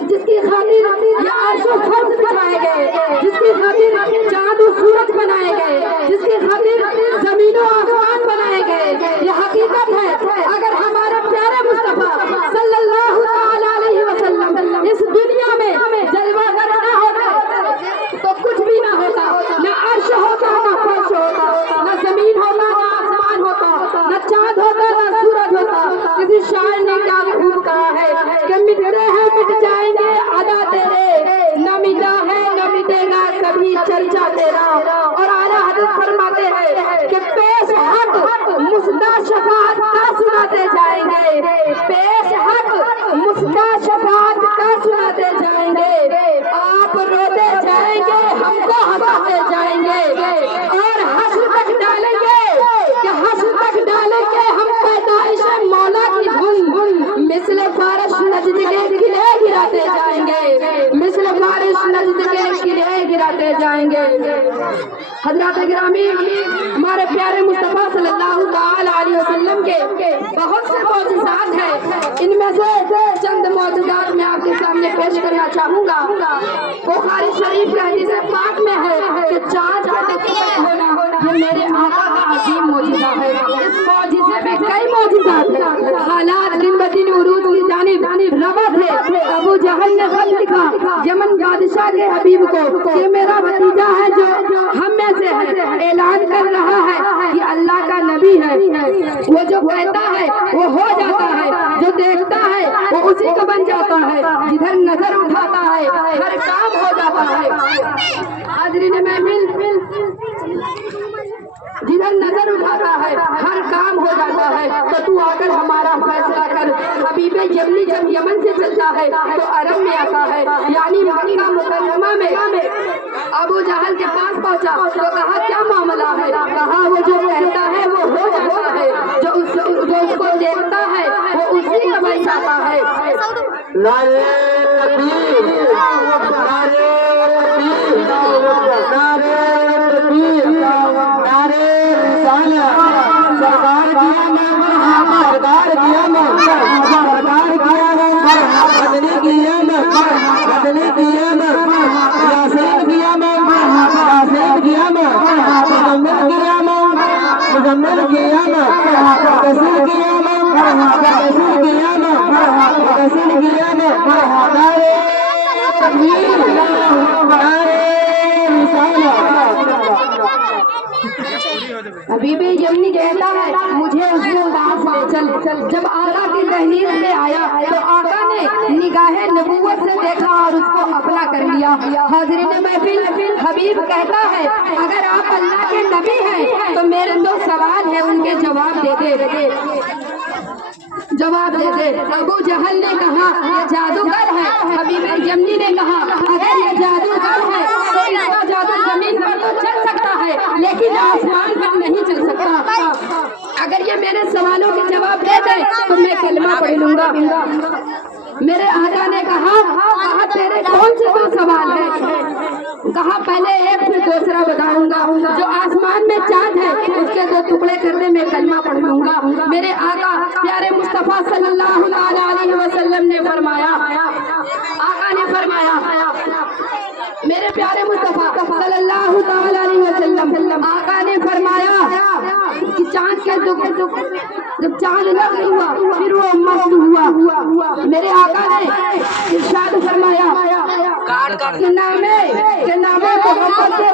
جس کی خاطر یہ عرش و فرش بچھائے گئے، جس کی خاطر چاند و سورج بنائے گئے، جس کی خاطر زمین و آسمان بنائے گئے، یہ حقیقت ہے۔ اگر ہمارے پیارے مصطفیٰ صلی اللہ تعالی علیہ وسلم اس دنیا میں جلوہ گر نہ ہوتے تو کچھ بھی نہ ہوتا، نہ عرش ہوتا، نہ فرش ہوتا، نہ زمین ہوتا، نہ آسمان ہوتا، نہ چاند ہوتا، نہ سورج ہوتا۔ کسی شاعر نے کیا خوب کہا ہے کہ مٹتے ہیں مٹ جائیں گے ادا تیرے، نہ مٹا ہے نہ مٹے گا کبھی چرچا تیرا۔ اور اعلیٰ حضرت فرماتے ہیں کہ پیش حق مصدع شفاعت کا سناتے جائیں گے، پیش حق مصدع شفاعت کا سناتے جائیں گے، آپ روتے جائیں گے ہم کو ہنساتے جائیں گے، اور حشر تک ڈالیں گے کہ حشر تک ڈالیں گے ہم پیدائش مولا کی دھن، مثل فارش نجد کے قلعے گراتے جائیں گے، مثل فارش نجد کے قلعے گراتے جائیں گے۔ حضرات گرامی، ہمارے پیارے مصطفیٰ صلی اللہ تعالی علیہ وسلم کے بہت سے معجزات ہیں، ان میں سے چند معجزات میں آپ کے سامنے پیش کرنا چاہوں گا۔ بخاری شریف کے حدیث پاک میں ہے کہ چاند کا تخلیق ہونا یہ میرے آقا کا عظیم معجزہ ہے۔ اس معجزے میں کئی معجزات ہیں، حالات دن بدن عروج کی جانب روا تھے۔ ابو جہل نے خط لکھا یمن بادشاہ کے حبیب کو، یہ میرا بھتیجا ہے جو ہم میں سے ہے، اعلان کر رہا ہے کہ اللہ کا نبی ہے، وہ جو کہتا ہے وہ ہو جاتا ہے، جو دیکھتا ہے وہ اسی کا بن جاتا ہے، جدھر نظر اٹھاتا ہے ہر کام ہو جاتا ہے۔ حاضرین محفل، جدھر نظر اٹھاتا ہے ہر کام ہو جاتا ہے، تو آ کر ہمارا فیصلہ کر۔ حبیب یمنی جب یمن سے چلتا ہے تو عرب میں آتا ہے، یعنی مکہ مکرمہ میں۔ ابو جہل کے پاس پہنچا تو کہا کیا معاملہ ہے؟ کہا وہ جو کہتا ہے وہ ہو جاتا ہے، جو اس کو دیکھتا ہے وہ اسی کا بن جاتا ہے۔ نعرہ تکبیر، نعرہ تکبیر، نعرہ تکبیر، نعرہ رسالت، سرکار کیا میں مرحبا، سرکار کیا میں سرکار کیا میں مدنی کیا میں مدنی کیا میں یاسین کیا میں یاسین کیا میں مزمل کیا میں مزمل کیا میں کثیر کیا میں کثیر کیا میں کثیر کیا میں نعرہ تکبیر، نعرہ رسالت۔ حبیب یمنی کہتا ہے مجھے اس کے اداس لے چل۔ جب آقا کی دہلیز میں آیا تو آقا نے نگاہ نبوت سے دیکھا اور اس کو اپنا کر لیا۔ حاضرین محفل، حبیب کہتا ہے اگر آپ اللہ کے نبی ہیں تو میرے دو سوال ہیں، ان کے جواب دے دے، جواب دے دے۔ ابو جہل نے کہا یہ جادوگر ہے، حبیب یمنی نے کہا اگر یہ جادوگر ہے تو اس کا جادو زمین پر تو چل سکتا ہے لیکن آسمان پر نہیں چل سکتا۔ اگر یہ میرے سوالوں کے جواب دے دے تو میں کلمہ پڑھ لوں گا۔ میرے آقا نے کہا تیرے کون سے دو سوال ہیں؟ کہا پہلے ایک پھر دوسرا بتاؤں گا، جو آسمان میں چاند ہے اس کے دو ٹکڑے کر دے میں کلمہ پڑھ لوں گا۔ میرے آقا پیارے مصطفیٰ صلی اللہ علیہ وسلم نے فرمایا، آقا نے فرمایا، میرے پیارے مصطفیٰ صلی اللہ علیہ وسلم، آقا نے فرمایا کہ چاند کے جب چاند لگ ہوا پھر وہ مست ہوا۔ میرے آقا نے ارشاد فرمایا کہ نامے محبت سے